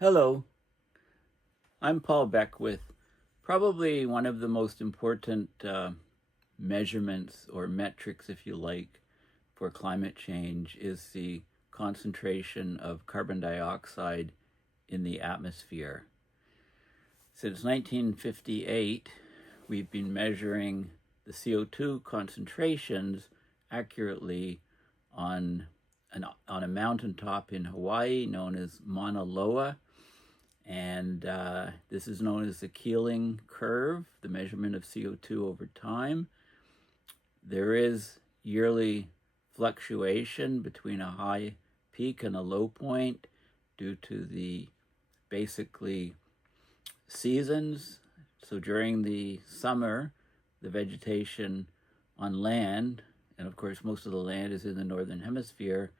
Hello, I'm Paul Beckwith. Probably one of the most important measurements or metrics, if you like, for climate change is the concentration of carbon dioxide in the atmosphere. Since 1958, we've been measuring the CO2 concentrations accurately on a mountaintop in Hawaii known as Mauna Loa. And this is known as the Keeling Curve, the measurement of CO2 over time. There is yearly fluctuation between a high peak and a low point due to the basically seasons. So during the summer, the vegetation on land, and of course most of the land is in the northern hemisphere,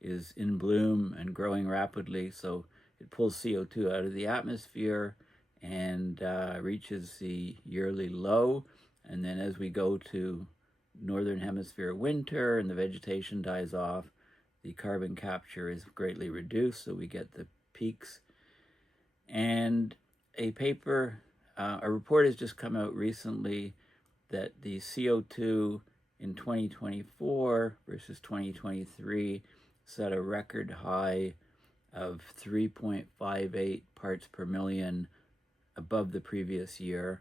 is in bloom and growing rapidly. So it pulls CO2 out of the atmosphere and reaches the yearly low. And then as we go to northern hemisphere winter and the vegetation dies off, the carbon capture is greatly reduced, so we get the peaks. And a report has just come out recently that the CO2 in 2024 versus 2023 set a record high of 3.58 parts per million above the previous year.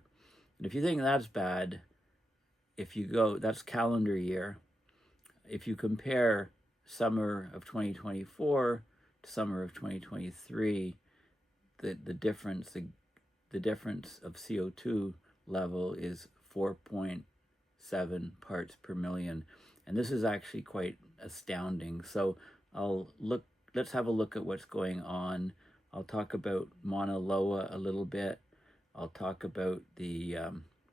And if you think that's bad, that's calendar year. If you compare summer of 2024 to summer of 2023, the difference of CO2 level is 4.7 parts per million. And this is actually quite astounding. So let's have a look at what's going on. I'll talk about Mauna Loa a little bit. I'll talk about the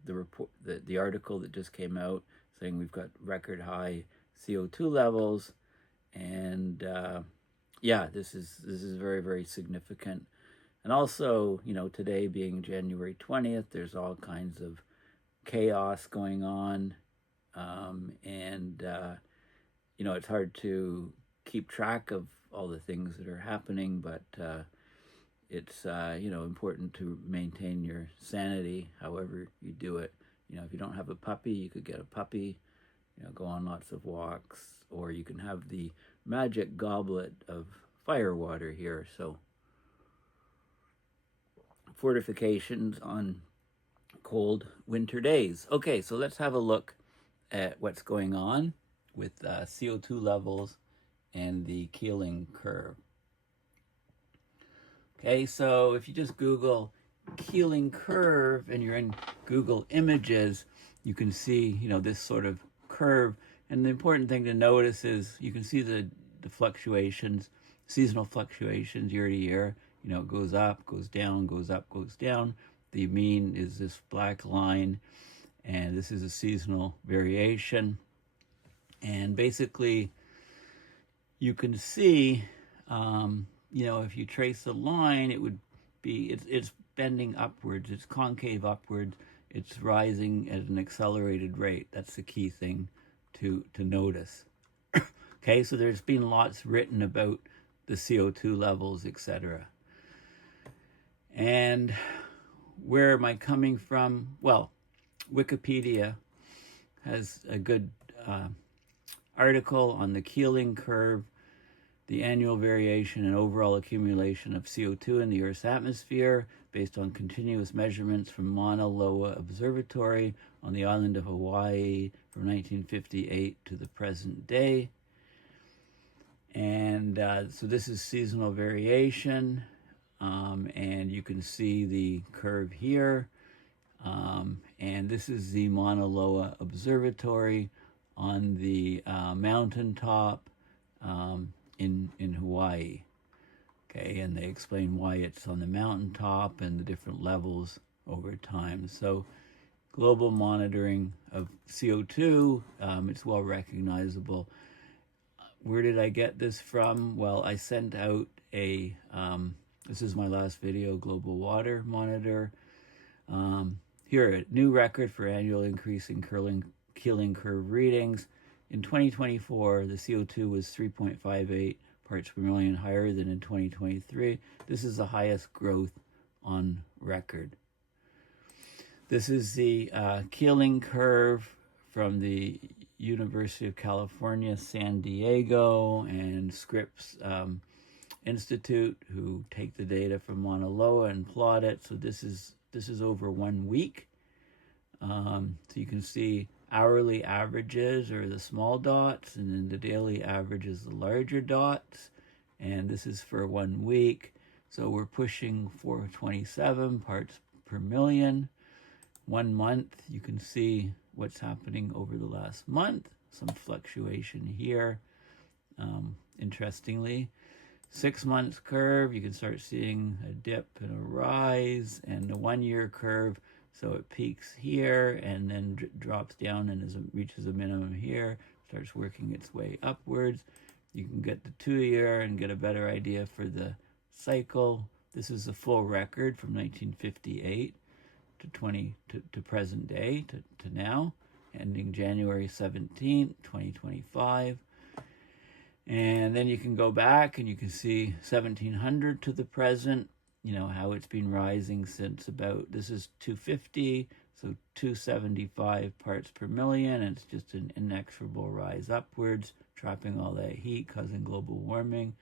report, the article that just came out saying we've got record high CO2 levels, and this is very, very significant. And also, today being January 20th, there's all kinds of chaos going on, and it's hard to keep track of all the things that are happening, but it's important to maintain your sanity however you do it. If you don't have a puppy, you could get a puppy, go on lots of walks, or you can have the magic goblet of fire water here. So fortifications on cold winter days. Okay, so let's have a look at what's going on with CO2 levels and the Keeling Curve. Okay, so if you just Google Keeling Curve and you're in Google Images, you can see, this sort of curve. And the important thing to notice is you can see the fluctuations, seasonal fluctuations year to year. It goes up, goes down, goes up, goes down. The mean is this black line, and this is a seasonal variation. And basically, you can see, if you trace the line, it would be, it's bending upwards, it's concave upwards, it's rising at an accelerated rate. That's the key thing to notice. Okay, so there's been lots written about the CO2 levels, etc. And where am I coming from? Well, Wikipedia has a good article on the Keeling Curve, the annual variation and overall accumulation of CO2 in the Earth's atmosphere based on continuous measurements from Mauna Loa Observatory on the island of Hawaii from 1958 to the present day. And so this is seasonal variation, and you can see the curve here. And this is the Mauna Loa Observatory on the mountaintop in Hawaii. Okay, and they explain why it's on the mountaintop and the different levels over time. So global monitoring of CO2, it's well recognizable. Where did I get this from? Well, I sent out this is my last video, Global Water Monitor. Here, a new record for annual increase in Keeling Curve readings. In 2024, the CO2 was 3.58 parts per million higher than in 2023. This is the highest growth on record. This is the Keeling Curve from the University of California, San Diego, and Scripps Institute, who take the data from Mauna Loa and plot it. So this is over 1 week. So you can see hourly averages are the small dots, and then the daily average is the larger dots. And this is for 1 week. So we're pushing 427 parts per million. 1 month, you can see what's happening over the last month. Some fluctuation here, interestingly. 6 months curve, you can start seeing a dip and a rise, and the 1 year curve, so it peaks here and then drops down and reaches a minimum here, starts working its way upwards. You can get the 2 year and get a better idea for the cycle. This is the full record from 1958 to present day, to now, ending January 17th, 2025. And then you can go back and you can see 1700 to the present, you know, how it's been rising since about, this is 250, so 275 parts per million, and it's just an inexorable rise upwards, trapping all that heat, causing global warming.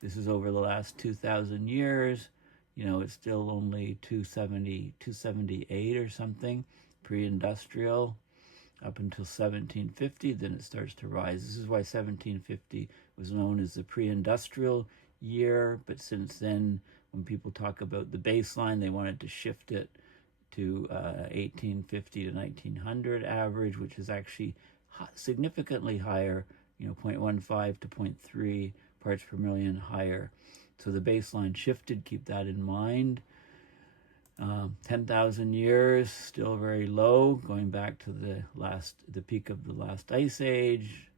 This is over the last 2,000 years. You know, it's still only 270, 278 or something, pre-industrial, up until 1750. Then it starts to rise. This is why 1750 was known as the pre-industrial year. But since then, when people talk about the baseline, they wanted to shift it to 1850 to 1900 average, which is actually significantly higher, you know, 0.15 to 0.3 parts per million higher. So the baseline shifted, keep that in mind. 10,000 years, still very low, going back to the peak of the last ice age,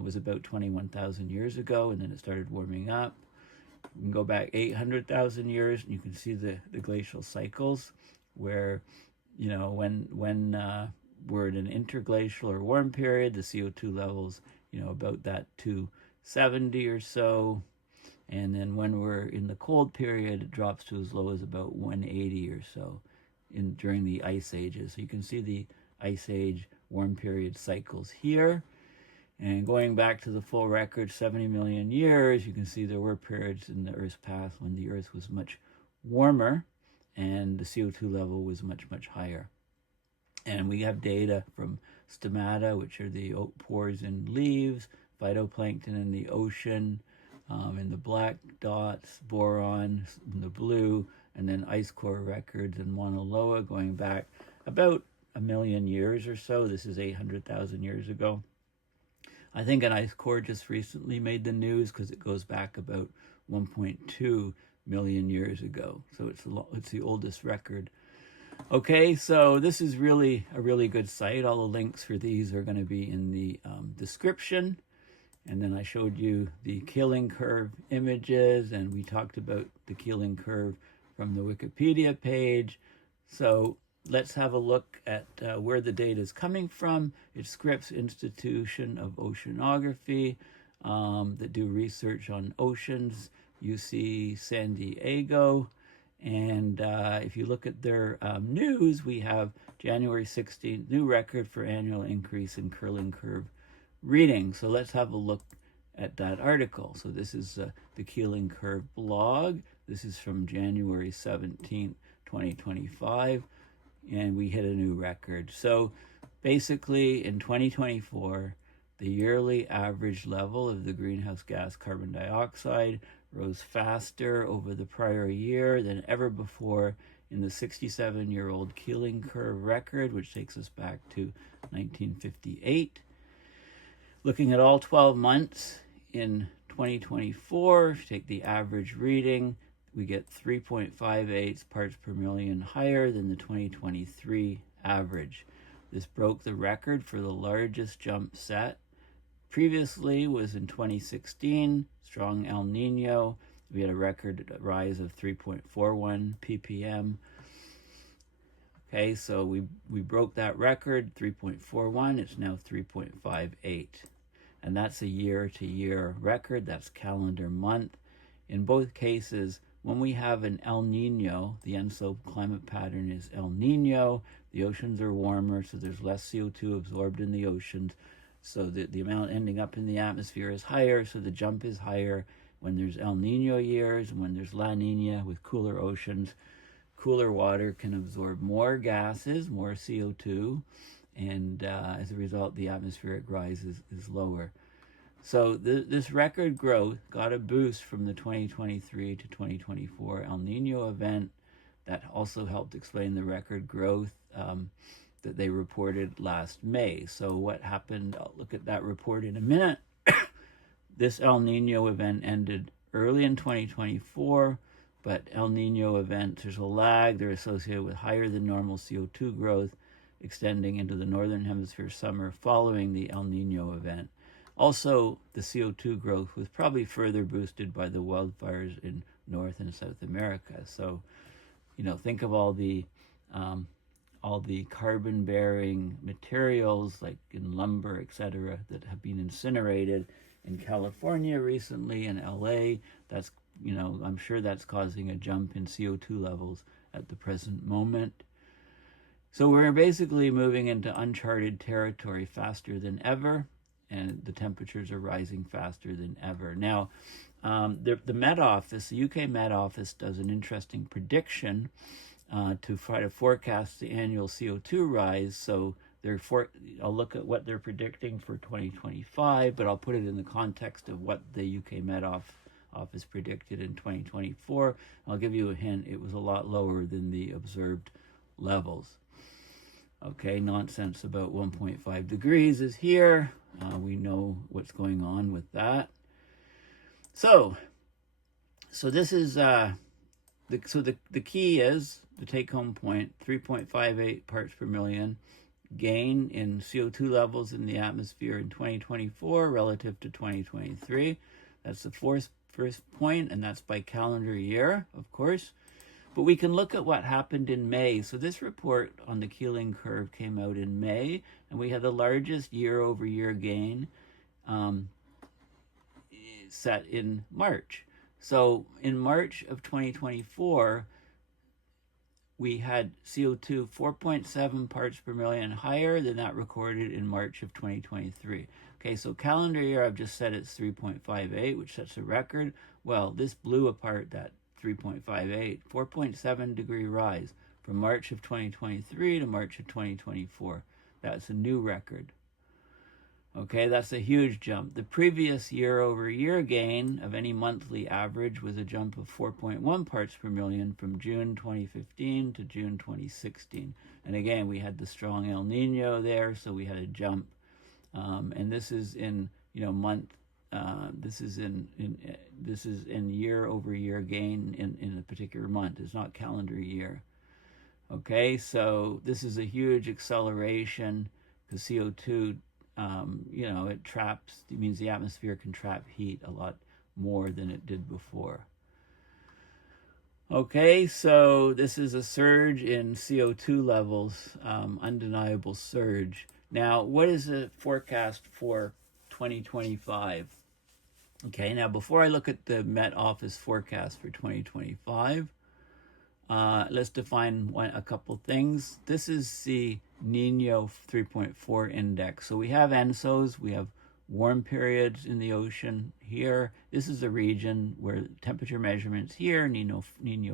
was about 21,000 years ago, and then it started warming up. You can go back 800,000 years, and you can see the glacial cycles, where, you know, when we're in an interglacial or warm period, the CO2 levels, you know, about that 270 or so. And then when we're in the cold period, it drops to as low as about 180 or so during the ice ages. So you can see the ice age warm period cycles here. And going back to the full record, 70 million years, you can see there were periods in the Earth's past when the Earth was much warmer and the CO2 level was much, much higher. And we have data from stomata, which are the pores in leaves, phytoplankton in the ocean, in the black dots, boron in the blue, and then ice core records in Mauna Loa going back about 1 million years or so. This is 800,000 years ago. I think an ice core just recently made the news because it goes back about 1.2 million years ago. So it's the oldest record. Okay, so this is really a really good site. All the links for these are going to be in the description. And then I showed you the Keeling Curve images, and we talked about the Keeling Curve from the Wikipedia page. So let's have a look at where the data is coming from. It's Scripps Institute of Oceanography that do research on oceans, UC San Diego. And if you look at their news, we have January 16th, new record for annual increase in Keeling Curve reading. So let's have a look at that article. So this is the Keeling Curve blog. This is from January 17th, 2025, and we hit a new record. So basically in 2024, the yearly average level of the greenhouse gas carbon dioxide rose faster over the prior year than ever before in the 67-year-old Keeling Curve record, which takes us back to 1958. Looking at all 12 months in 2024, if you take the average reading, we get 3.58 parts per million higher than the 2023 average. This broke the record for the largest jump set. Previously was in 2016, strong El Nino. We had a record rise of 3.41 ppm. Okay, so we broke that record, 3.41. It's now 3.58. and that's a year-to-year record. That's calendar month. In both cases, when we have an El Nino, the ENSO climate pattern is El Nino, the oceans are warmer, so there's less CO2 absorbed in the oceans, so the amount ending up in the atmosphere is higher, so the jump is higher. When there's El Nino years, and when there's La Nina with cooler oceans, cooler water can absorb more gases, more CO2, and as a result, the atmospheric rise is lower. So this record growth got a boost from the 2023 to 2024 El Nino event. That also helped explain the record growth that they reported last May. So what happened, I'll look at that report in a minute. This El Nino event ended early in 2024, but El Nino events, there's a lag. They're associated with higher than normal CO2 growth extending into the northern hemisphere summer following the El Nino event. Also, the CO2 growth was probably further boosted by the wildfires in North and South America. So, think of all the carbon-bearing materials like in lumber, etc., that have been incinerated in California recently, in LA. That's, I'm sure that's causing a jump in CO2 levels at the present moment. So we're basically moving into uncharted territory faster than ever, and the temperatures are rising faster than ever. Now, the Met Office, the UK Met Office, does an interesting prediction to try to forecast the annual CO2 rise. So I'll look at what they're predicting for 2025, but I'll put it in the context of what the UK Met Office predicted in 2024. I'll give you a hint, it was a lot lower than the observed levels. Okay, nonsense about 1.5 degrees is here. We know what's going on with that. So this is the key is the take-home point: 3.58 parts per million gain in CO2 levels in the atmosphere in 2024 relative to 2023. That's the first point, and that's by calendar year, of course. But we can look at what happened in May. So this report on the Keeling Curve came out in May, and we had the largest year-over-year gain set in March. So in March of 2024, we had CO2 4.7 parts per million higher than that recorded in March of 2023. Okay, so calendar year, I've just said it's 3.58, which sets a record. Well, this blew apart that 3.58, 4.7 degree rise from March of 2023 to March of 2024. That's a new record. Okay, that's a huge jump. The previous year-over-year gain of any monthly average was a jump of 4.1 parts per million from June 2015 to June 2016. And again, we had the strong El Nino there, so we had a jump. And this is in this is in year-over-year gain in a particular month. It's not calendar year. Okay, so this is a huge acceleration because CO2. It means the atmosphere can trap heat a lot more than it did before. Okay, so this is a surge in CO2 levels, undeniable surge. Now, what is the forecast for 2025? Okay, now before I look at the Met Office forecast for 2025, let's define a couple things. This is the Niño 3.4 index. So we have ENSOs, we have warm periods in the ocean here. This is a region where temperature measurements here, Niño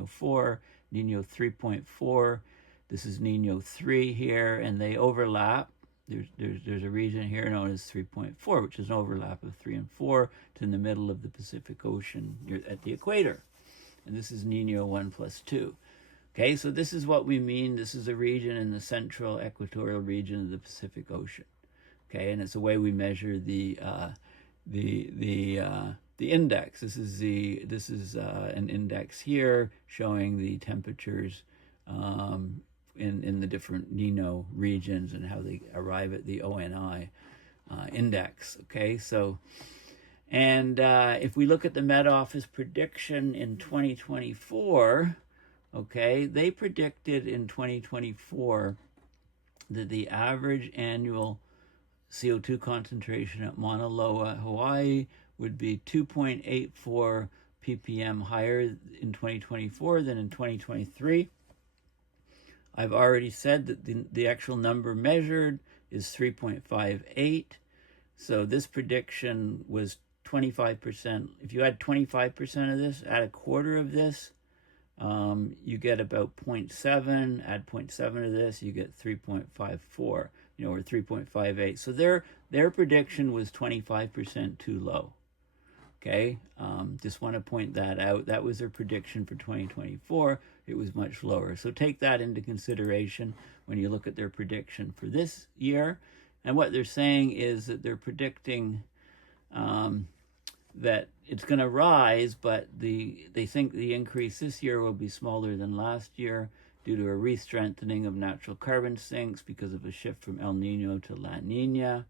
4, Niño 3.4. This is Niño 3 here, and they overlap. There's a region here known as 3.4, which is an overlap of 3 and 4 to in the middle of the Pacific Ocean at the equator. And this is Niño 1 plus 2. Okay, so this is what we mean. This is a region in the central equatorial region of the Pacific Ocean. Okay, and it's a way we measure the index. This is an index here showing the temperatures in the different Niño regions and how they arrive at the ONI index. Okay, so and if we look at the Met Office prediction in 2024. Okay, they predicted in 2024 that the average annual CO2 concentration at Mauna Loa, Hawaii would be 2.84 ppm higher in 2024 than in 2023. I've already said that the actual number measured is 3.58. So this prediction was 25%. If you add 25% of this, add a quarter of this, you get about 0.7. Add 0.7 of this, you get 3.54, or 3.58. So their prediction was 25% too low. Okay, just want to point that out. That was their prediction for 2024. It was much lower. So take that into consideration when you look at their prediction for this year. And what they're saying is that they're predicting that it's going to rise, but they think the increase this year will be smaller than last year due to a re-strengthening of natural carbon sinks because of a shift from El Nino to La Nina.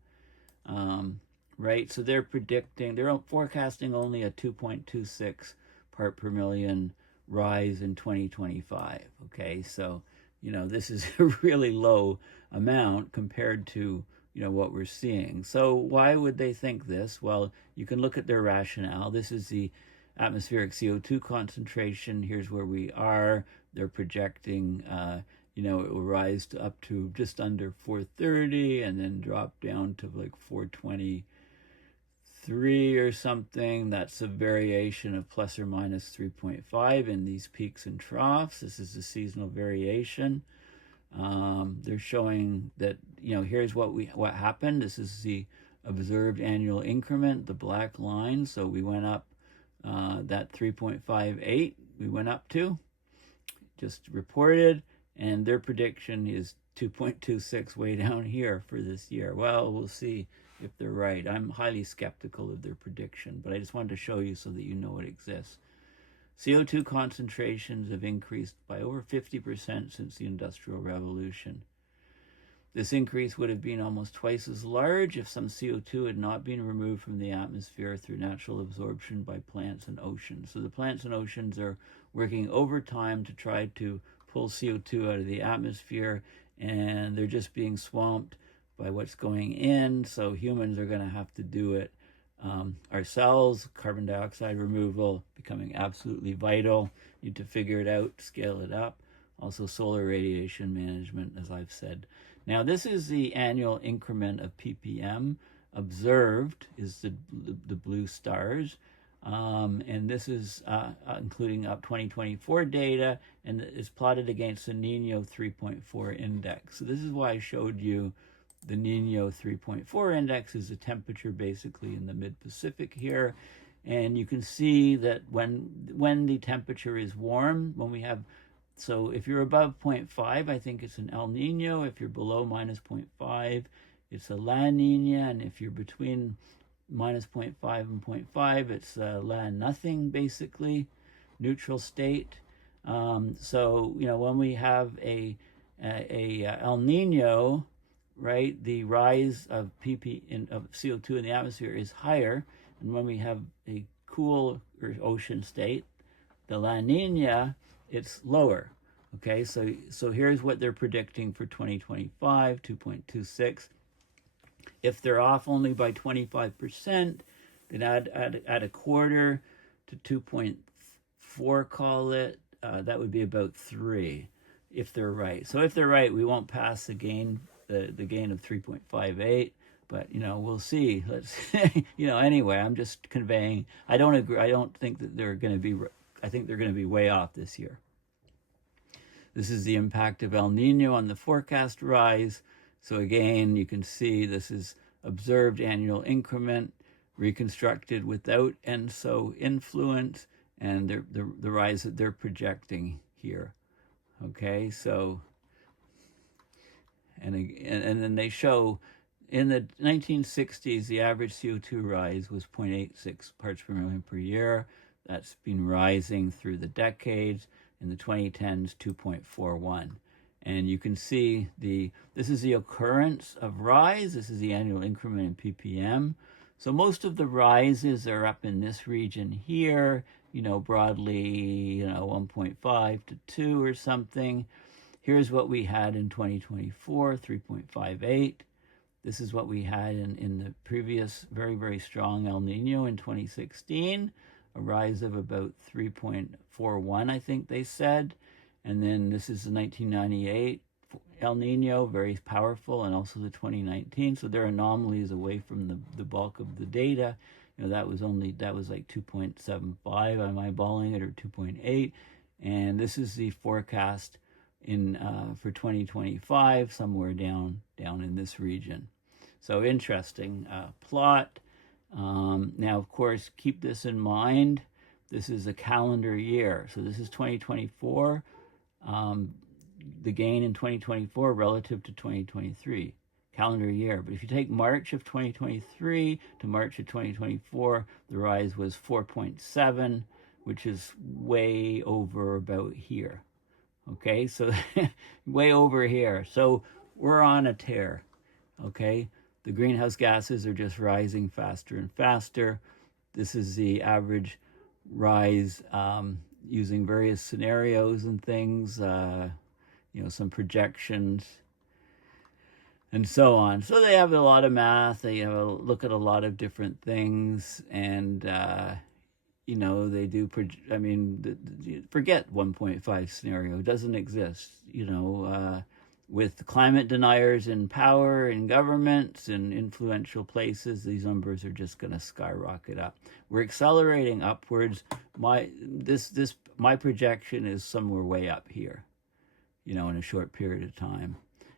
Right, so they're forecasting only a 2.26 part per million rise in 2025. Okay, so this is a really low amount compared to what we're seeing. So why would they think this? Well, you can look at their rationale. This is the atmospheric CO2 concentration. Here's where we are. They're projecting it will rise to up to just under 430 and then drop down to like 423 or something. That's a variation of plus or minus 3.5 in these peaks and troughs. This is the seasonal variation. They're showing that, here's what happened. This is the observed annual increment, the black line. So we went up that 3.58 we went up to, just reported, and their prediction is 2.26 way down here for this year. Well, we'll see if they're right. I'm highly skeptical of their prediction, but I just wanted to show you so that you know it exists. CO2 concentrations have increased by over 50% since the Industrial Revolution. This increase would have been almost twice as large if some CO2 had not been removed from the atmosphere through natural absorption by plants and oceans. So the plants and oceans are working overtime to try to pull CO2 out of the atmosphere, and they're just being swamped by what's going in, so humans are going to have to do it ourselves. Carbon dioxide removal becoming absolutely vital. Need to figure it out, scale it up. Also solar radiation management, as I've said. Now this is the annual increment of ppm. Observed is the blue stars. And this is including up 2024 data, and is plotted against the Niño 3.4 index. So this is why I showed you the Niño 3.4 index is the temperature basically in the mid-Pacific here. And you can see that when the temperature is warm, when we have, so if you're above 0.5, I think it's an El Nino. If you're below minus 0.5, it's a La Nina. And if you're between minus 0.5 and 0.5, it's La Nothing, basically, neutral state. So, when we have a El Nino, right, the rise of of CO2 in the atmosphere is higher. And when we have a cool ocean state, the La Nina, it's lower. Okay, so here's what they're predicting for 2025, 2.26. If they're off only by 25%, then add a quarter to 2.4, call it. That would be about 3 if they're right. So if they're right, we won't pass the gain of 3.58. But we'll see. Let's anyway, I'm just conveying. I don't agree. I don't think that they're going to be. I think they're going to be way off this year. This is the impact of El Nino on the forecast rise. So again, you can see this is observed annual increment, reconstructed without ENSO influence, and the rise that they're projecting here. Okay, so and then they show in the 1960s the average CO2 rise was 0.86 parts per million per year. That's been rising through the decades. In the 2010s, 2.41. And you can see this is the occurrence of rise. This is the annual increment in ppm. So most of the rises are up in this region here, broadly, 1.5 to 2 or something. Here's what we had in 2024, 3.58. This is what we had in the previous very, very strong El Nino in 2016, a rise of about 3.41, I think they said. And then this is the 1998 El Nino, very powerful, and also the 2019. So there are anomalies away from the bulk of the data. That was like 2.75, I'm eyeballing it, or 2.8. And this is the forecast for 2025, somewhere down in this region. So interesting plot. Now, of course, keep this in mind. This is a calendar year. So this is 2024. The gain in 2024 relative to 2023, calendar year. But if you take March of 2023 to March of 2024, the rise was 4.7, which is way over about here. Okay, so way over here. So we're on a tear. Okay, the greenhouse gases are just rising faster and faster. This is the average rise using various scenarios and things, some projections and so on. So they have a lot of math. They look at a lot of different things, and they do. Forget 1.5 scenario. It doesn't exist. With climate deniers in power in governments and influential places, these numbers are just going to skyrocket up. We're accelerating upwards. My projection is somewhere way up here, in a short period of time.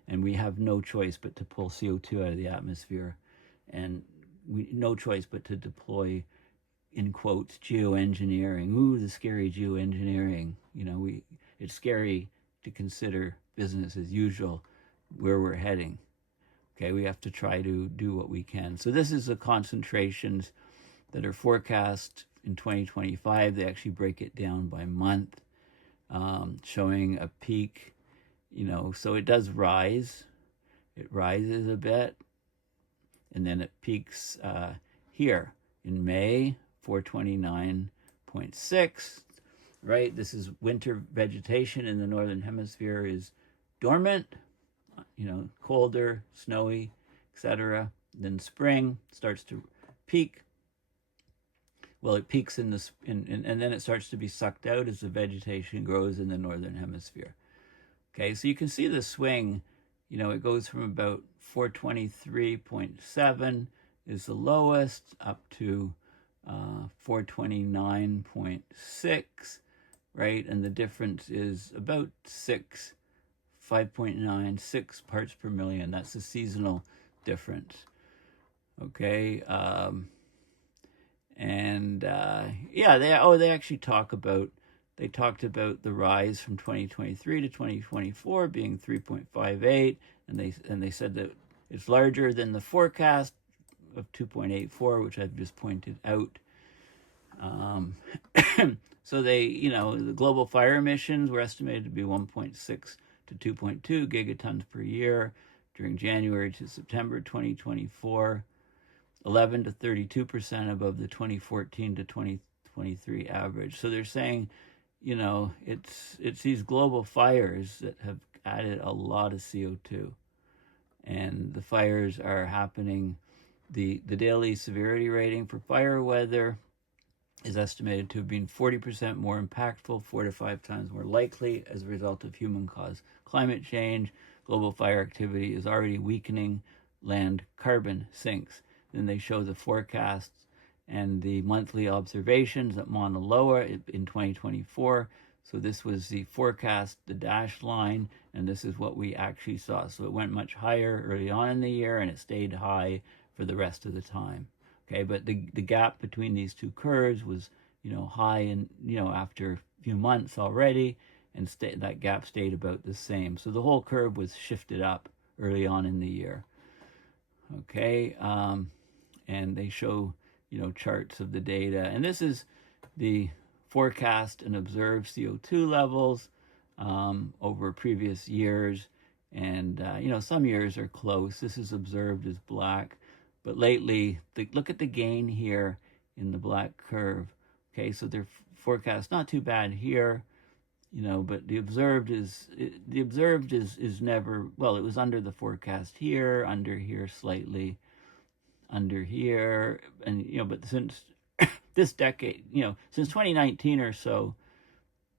And we have no choice but to pull CO2 out of the atmosphere, and no choice but to deploy, in quotes, geoengineering. Ooh, the scary geoengineering. It's scary to consider business as usual where we're heading. Okay, we have to try to do what we can. So this is the concentrations that are forecast in 2025. They actually break it down by month, showing a peak. So it does rise. It rises a bit, and then it peaks here in May, 429.6. Right, this is winter vegetation in the northern hemisphere is dormant, colder, snowy, etc. Then spring starts to peak. Well, it peaks and then it starts to be sucked out as the vegetation grows in the northern hemisphere. Okay, so you can see the swing. It goes from about 423.7 is the lowest up to 429.6. Right, and the difference is about 5.96 parts per million. That's the seasonal difference. Okay, they actually talked about the rise from 2023 to 2024 being 3.58, and they said that it's larger than the forecast of 2.84, which I've just pointed out. So the global fire emissions were estimated to be 1.6 to 2.2 gigatons per year during January to September 2024, 11 to 32% above the 2014 to 2023 average. So they're saying, it's these global fires that have added a lot of CO2, and the fires are happening. The daily severity rating for fire weather is estimated to have been 40% more impactful, 4 to 5 times more likely as a result of human-caused climate change. Global fire activity is already weakening land carbon sinks. Then they show the forecasts and the monthly observations at Mauna Loa in 2024. So this was the forecast, the dashed line, and this is what we actually saw. So it went much higher early on in the year, and it stayed high for the rest of the time. Okay, but the gap between these two curves was, high and, after a few months already, and that gap stayed about the same. So the whole curve was shifted up early on in the year. Okay, and they show, charts of the data. And this is the forecast and observed CO2 levels over previous years. And, some years are close. This is observed as black. But lately, look at the gain here in the black curve. Okay, so their forecast not too bad here. but the observed is never, well, it was under the forecast here, under here slightly, under here, and but since this decade, since 2019 or so,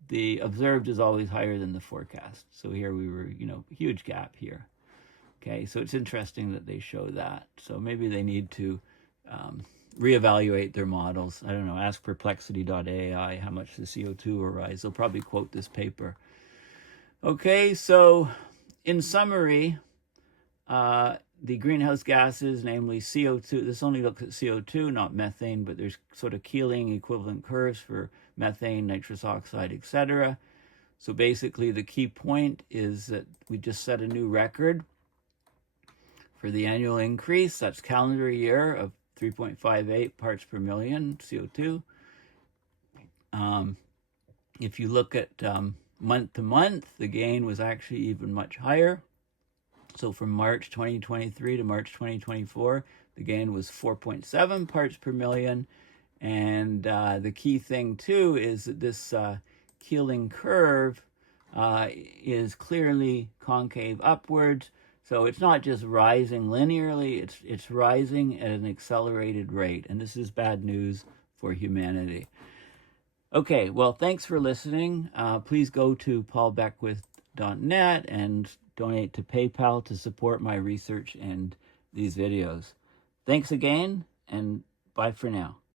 the observed is always higher than the forecast. So here we were, huge gap here. Okay, so it's interesting that they show that. So maybe they need to reevaluate their models. I don't know, ask perplexity.ai how much the CO2 will rise. They'll probably quote this paper. Okay, so in summary, the greenhouse gases, namely CO2, this only looks at CO2, not methane, but there's sort of Keeling equivalent curves for methane, nitrous oxide, etc. So basically the key point is that we just set a new record for the annual increase, that's calendar year, of 3.58 parts per million CO2. If you look at month to month, the gain was actually even much higher. So from March 2023 to March 2024, the gain was 4.7 parts per million. And the key thing, too, is that this Keeling curve is clearly concave upwards. So it's not just rising linearly, it's rising at an accelerated rate. And this is bad news for humanity. Okay, well, thanks for listening. Please go to paulbeckwith.net and donate to PayPal to support my research and these videos. Thanks again, and bye for now.